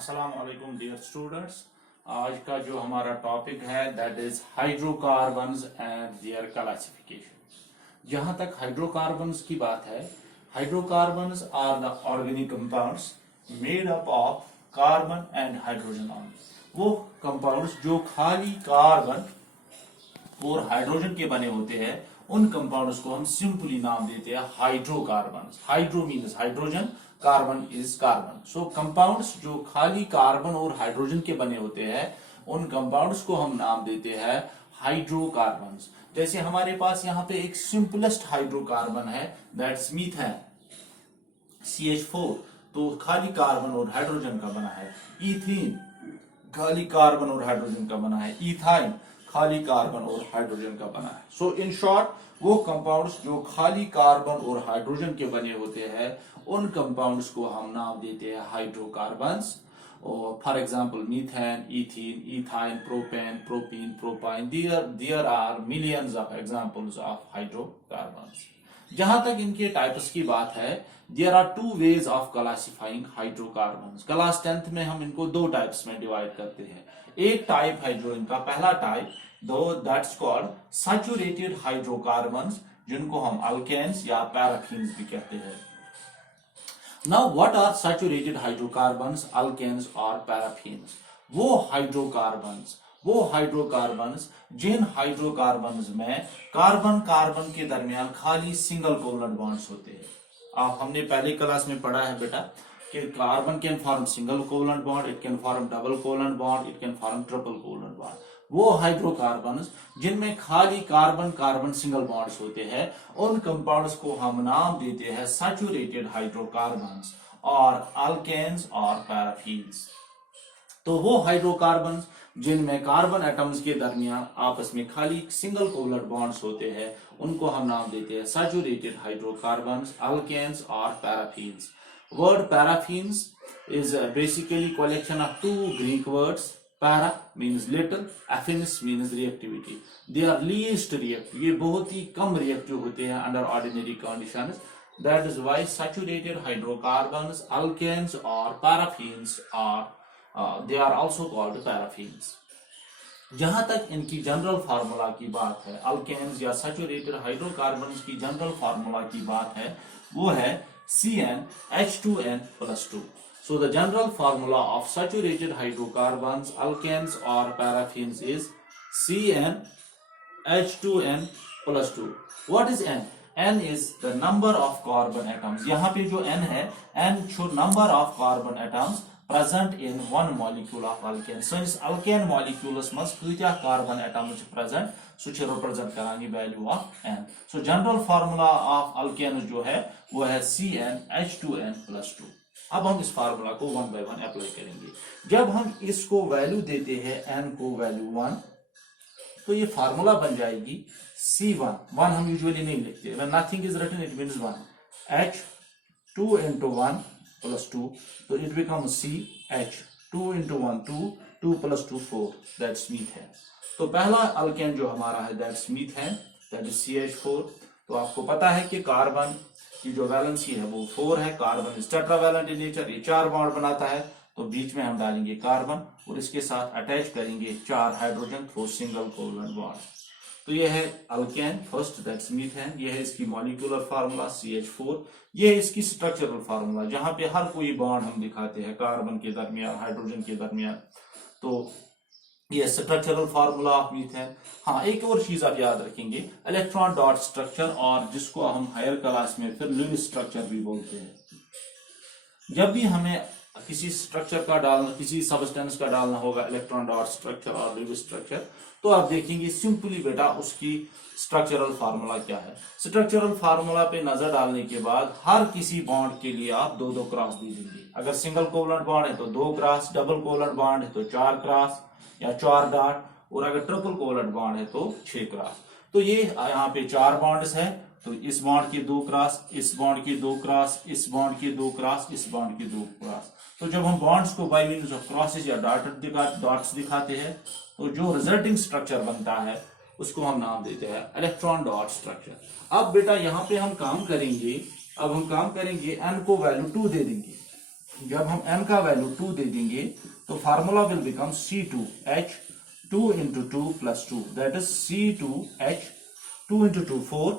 अस्सलाम वालेकुम dear students. आज का जो हमारा टॉपिक है that is hydrocarbons and their classification. जहां तक हाइड्रोकार्बन्स की बात है, hydrocarbons are the organic compounds made up of carbon and hydrogen only. वो कंपाउंड्स जो खाली कार्बन और हाइड्रोजन के बने होते हैं, उन कंपाउंड्स को हम सिंपली नाम देते हैं hydrocarbons. Hydro means hydrogen, carbon is carbon. So compounds जो खाली कार्बन और हाइड्रोजन के बने होते हैं, उन कंपाउंड्स को हम नाम देते हैं हाइड्रोकार्बन्स। जैसे हमारे पास यहाँ पे एक सिंपलेस्ट हाइड्रोकार्बन है, दैट्स मीथेन CH4, तो खाली कार्बन और हाइड्रोजन का बना है। इथीन खाली कार्बन और हाइड्रोजन का बना है। इथाइन खाली कार्बन और हाइड्रोजन का बना है। सो इन शॉर्ट, वो कंपाउंड्स जो खाली कार्बन और हाइड्रोजन के बने होते हैं, उन कंपाउंड्स को हम नाम देते हैं हाइड्रोकार्बन्स। और for example methane, ethene, ethyne, propane, propene, propyne, there are millions of examples of hydrocarbons. जहां तक इनके टाइप्स की बात है, there are two ways of classifying hydrocarbons. Class 10th में हम इनको दो टाइप्स में डिवाइड करते हैं। एक टाइप है जो इनका पहला टाइप, दो दैट्स कॉल्ड सैचुरेटेड हाइड्रोकार्बन्स, जिनको हम अल्केन्स या पैराफिन्स भी कहते हैं। Now what are saturated hydrocarbons, alkanes और पैराफिन्स? वो हाइड्रोकार्बन्स जिन हाइड्रोकार्बन्स में कार्बन कार्बन के दरमियान खाली सिंगल कोवलेंट बॉन्ड्स होते हैं। आप हमने पहले क्लास में पढ़ा है बेटा कि carbon can form single covalent bond, it can form double covalent bond, it can form triple covalent bond. वो हाइड्रोकार्बन्स जिनमें खाली कार्बन कार्बन सिंगल बॉन्ड्स होते हैं, उन कंपाउंड्स को हम नाम देते हैं सैचुरेटेड हाइड्रोकार्बन्स और अल्केन्स और पैराफिन्स। तो वो हाइड्रोकार्बन्स जिनमें कार्बन एटम्स के दरमियान आपस में खाली सिंगल कोवलेंट बॉन्ड्स होते हैं, उनको हम नाम देते हैं सैचुरेटेड हाइड्रोकार्बन्स, अल्केन्स और paraffins. Word paraffins is basically collection of two Greek words. Para means little, affinus means reactivity. They are least reactive. ये बहुत ही कम reactive होते हैं under ordinary conditions. That is why saturated hydrocarbons, alkanes or paraffins are they are also called paraffins. जहां तक इनकी general formula की बात है, अल्केन्स या सैचुरेटेड हाइड्रोकार्बन्स की जनरल फार्मूला की बात है, वो है CnH2n+2. So the general formula of saturated hydrocarbons, alkanes or paraffins is CnH2n+2. What is N? N is the number of carbon atoms. यहाँ पे जो N है, N should number of carbon atoms present in one molecule of alkane. So इस alkane molecules में कितना carbon atoms present, सो represent कराएंगे value of N. So general formula of alkanes जो है वो है CnH2n+2. अब हम इस फार्मूला को 1 by 1 अप्लाई करेंगे। जब हम इसको वैल्यू देते हैं N को वैल्यू 1, तो ये फार्मूला बन जाएगी C1. 1 हम यूजुअली नहीं लिखते, when nothing is written it means 1. H2 into 1 plus 2, so it becomes CH. 2 into 1 2, 2 plus 2 4, that's methane. तो पहला अल्केन जो हमारा है that's methane, that is CH4। तो आपको पता है कि कार्बन की जो वैलेंसी है वो 4 है। Carbon is tetravalent in nature, ये 4 बॉन्ड बनाता है, तो बीच में हम डालेंगे कार्बन और इसके साथ अटैच करेंगे 4 hydrogen through single covalent bond. तो ये है अल्केन फर्स्ट, दैट्स मीथेन। ये है इसकी मॉलिक्यूलर फार्मूला CH4। ये है इसकी स्ट्रक्चरल फार्मूला, जहां पे हर कोई बॉन्ड हम दिखाते हैं कार्बन के दरमियान हाइड्रोजन के दरमियान। तो ये स्ट्रक्चरल फार्मूला ऑफ मीथेन। हाँ, एक और चीज आप याद रखेंगे, इलेक्ट्रॉन डॉट स्ट्रक्चर, और जिसको हम हायर क्लास में फिर लुईस स्ट्रक्चर भी बोलते हैं। जब भी हमें किसी स्ट्रक्चर का डालना, किसी सब्सटेंस का डालना होगा इलेक्ट्रॉन डॉट स्ट्रक्चर और लुईस स्ट्रक्चर, तो आप देखेंगे सिंपली बेटा उसकी स्ट्रक्चरल फार्मूला क्या है। स्ट्रक्चरल फार्मूला पे नजर डालने के बाद हर किसी बॉन्ड के लिए आप 2-2 क्रॉस दे देंगे। अगर सिंगल कोवलेंट बॉन्ड है तो 2 क्रॉस, डबल कोवलेंट बॉन्ड है तो 4 क्रॉस या 4 डॉट, और अगर ट्रिपल कोवलेंट बॉन्ड है तो 6 क्रॉस। तो ये यहाँ पे 4 बॉन्ड्स है, तो इस बॉन्ड के 2 क्रॉस, इस बॉन्ड के 2 क्रॉस, इस बॉन्ड के 2 क्रॉस, इस बॉन्ड के 2 क्रॉस। तो जब हम बॉन्ड्स को बाय मींस ऑफ क्रॉसेस या डॉट्स दिखाते हैं, तो जो रिजल्टिंग स्ट्रक्चर बनता है उसको हम नाम देते हैं इलेक्ट्रॉन डॉट स्ट्रक्चर। अब बेटा यहाँ पे हम काम करेंगे, N को वैल्यू 2 दे देंगे। जब हम n का वैल्यू 2 दे देंगे तो formula will become C2H 2 into 2 plus 2, that is C2H 2 into 2 4